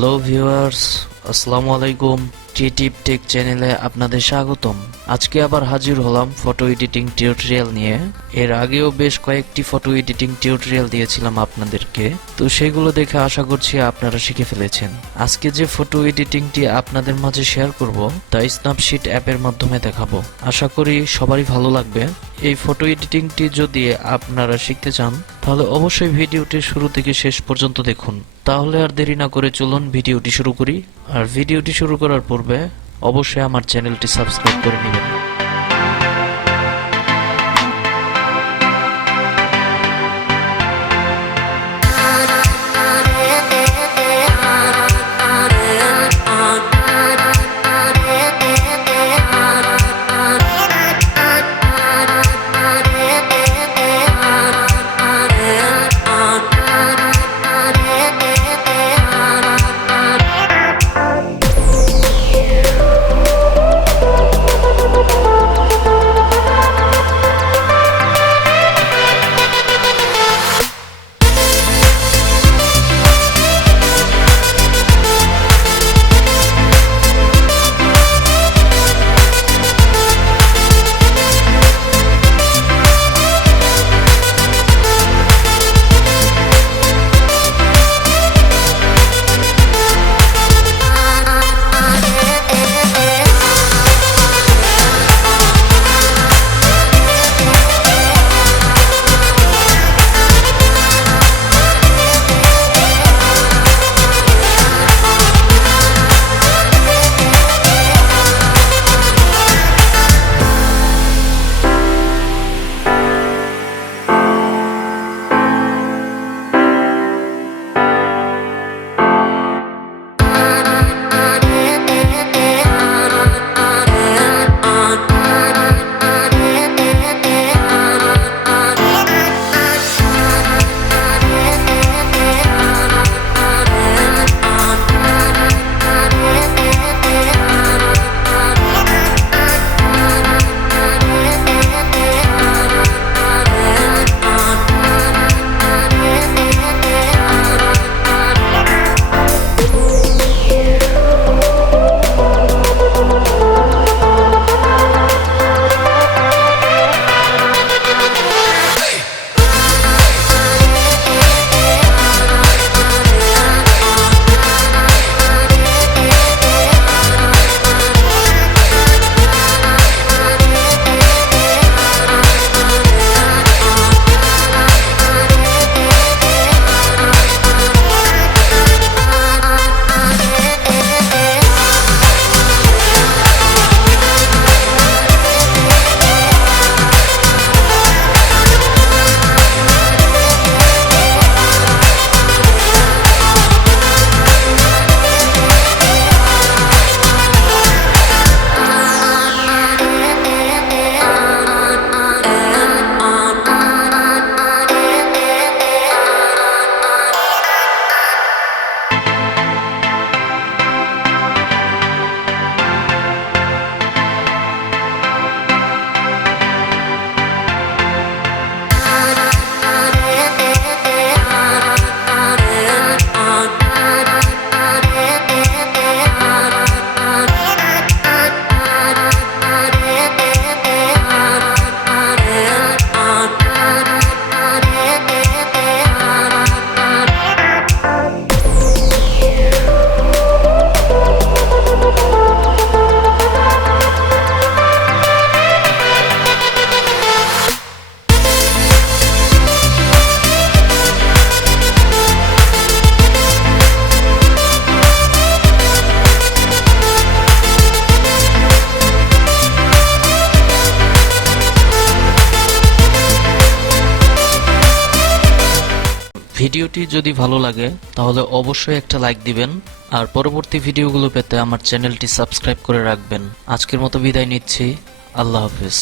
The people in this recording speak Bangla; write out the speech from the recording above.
হ্যালো ভিউয়ার্স, আসসালামু আলাইকুম। টিপ টেক চ্যানেলে আপনাদের স্বাগতম। আজকে আবার হাজির হলাম ফটো এডিটিং টিউটোরিয়াল নিয়ে। এর আগেও বেশ কয়েকটি ফটো এডিটিং টিউটোরিয়াল দিয়েছিলাম আপনাদেরকে, তো সেগুলো দেখে আশা করছি আপনারা শিখে ফেলেছেন। আজকে যে ফটো এডিটিংটি আপনাদের মাঝে শেয়ার করব তা স্ন্যাপশিট অ্যাপের মাধ্যমে দেখাবো। আশা করি সবারই ভালো লাগবে। এই ফটো এডিটিংটি যদি আপনারা শিখতে চান তাহলে অবশ্যই ভিডিওটি শুরু থেকে শেষ পর্যন্ত দেখুন। তাহলে আর দেরি না করে চলুন ভিডিওটি শুরু করি। আর ভিডিওটি শুরু করার পূর্বে অবশ্যই আমার চ্যানেলটি সাবস্ক্রাইব করে নেবেন। ভিডিওটি যদি ভালো লাগে তাহলে অবশ্যই একটা লাইক দিবেন, আর পরবর্তী ভিডিওগুলো পেতে আমার চ্যানেলটি সাবস্ক্রাইব করে রাখবেন। আজকের মতো বিদায় নিচ্ছি। আল্লাহ হাফেজ।